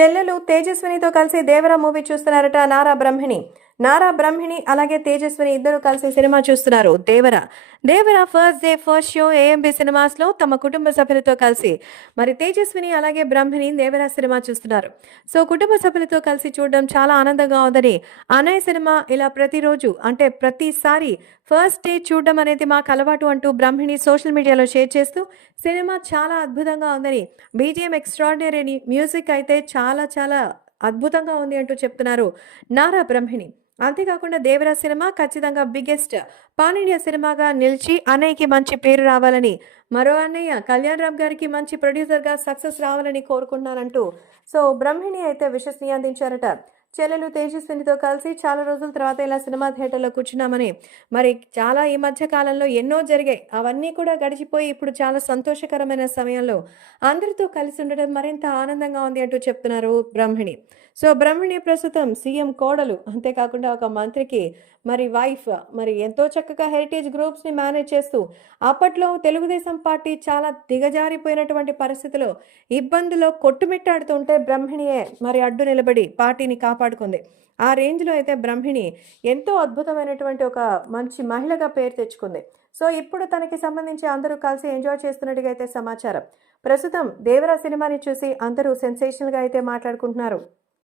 చెల్లెలు తేజస్వినితో కలిసి దేవర మూవీ చూస్తున్నారట నారా బ్రహ్మిణి. నారా బ్రహ్మిణి అలాగే తేజస్విని ఇద్దరు కలిసి సినిమా చూస్తున్నారు. Devara Devara first day first show A M B సినిమాస్లో తమ కుటుంబ సభ్యులతో కలిసి. మరి తేజస్విని అలాగే బ్రహ్మిణి దేవర సినిమా చూస్తున్నారు. సో కుటుంబ సభ్యులతో కలిసి చూడడం చాలా ఆనందంగా ఉందని అనయ సినిమా ఇలా ప్రతిరోజు అంటే ప్రతిసారి ఫస్ట్ డే చూడడం అనేది మాకు అలవాటు అంటూ బ్రహ్మిణి సోషల్ మీడియాలో షేర్ చేస్తూ సినిమా చాలా అద్భుతంగా ఉందని బీజిఎం ఎక్స్ట్రాడినరీ మ్యూజిక్ అయితే చాలా చాలా అద్భుతంగా ఉంది అంటూ చెప్తున్నారు నారా బ్రహ్మిణి. అంతేకాకుండా దేవరా సినిమా ఖచ్చితంగా బిగ్గెస్ట్ పాన్ ఇండియా సినిమాగా నిలిచి అన్నయ్యకి మంచి పేరు రావాలని మరో అన్నయ్య కళ్యాణ్ రామ్ గారికి మంచి ప్రొడ్యూసర్గా సక్సెస్ రావాలని కోరుకున్నానంటూ సో బ్రహ్మిణి అయితే విశ్వసనీయ అందించారట. చెల్లెలు తేజస్వినితో కలిసి చాలా రోజుల తర్వాత ఇలా సినిమా థియేటర్లో కూర్చున్నామని. మరి చాలా ఈ మధ్య కాలంలో ఎన్నో జరిగాయి. అవన్నీ కూడా గడిచిపోయి ఇప్పుడు చాలా సంతోషకరమైన సమయంలో అందరితో కలిసి ఉండడం మరింత ఆనందంగా ఉంది అంటూ చెప్తున్నారు బ్రహ్మిణి. సో బ్రహ్మిణి ప్రస్తుతం సీఎం కోడలు అంతేకాకుండా ఒక మంత్రికి మరి వైఫ్ మరి ఎంతో చక్కగా హెరిటేజ్ గ్రూప్స్ని మేనేజ్ చేస్తూ అప్పట్లో తెలుగుదేశం పార్టీ చాలా దిగజారిపోయినటువంటి పరిస్థితిలో ఇబ్బందులో కొట్టుమిట్టాడుతుంటే బ్రహ్మిణియే మరి అడ్డు నిలబడి పార్టీని కాపాడుకుంది. ఆ రేంజ్లో అయితే బ్రహ్మిణి ఎంతో అద్భుతమైనటువంటి ఒక మంచి మహిళగా పేరు తెచ్చుకుంది. సో ఇప్పుడు తనకి సంబంధించి అందరూ కలిసి ఎంజాయ్ చేస్తున్నట్టుగా అయితే సమాచారం. ప్రస్తుతం దేవరా సినిమాని చూసి అందరూ సెన్సేషనల్గా అయితే మాట్లాడుకుంటున్నారు.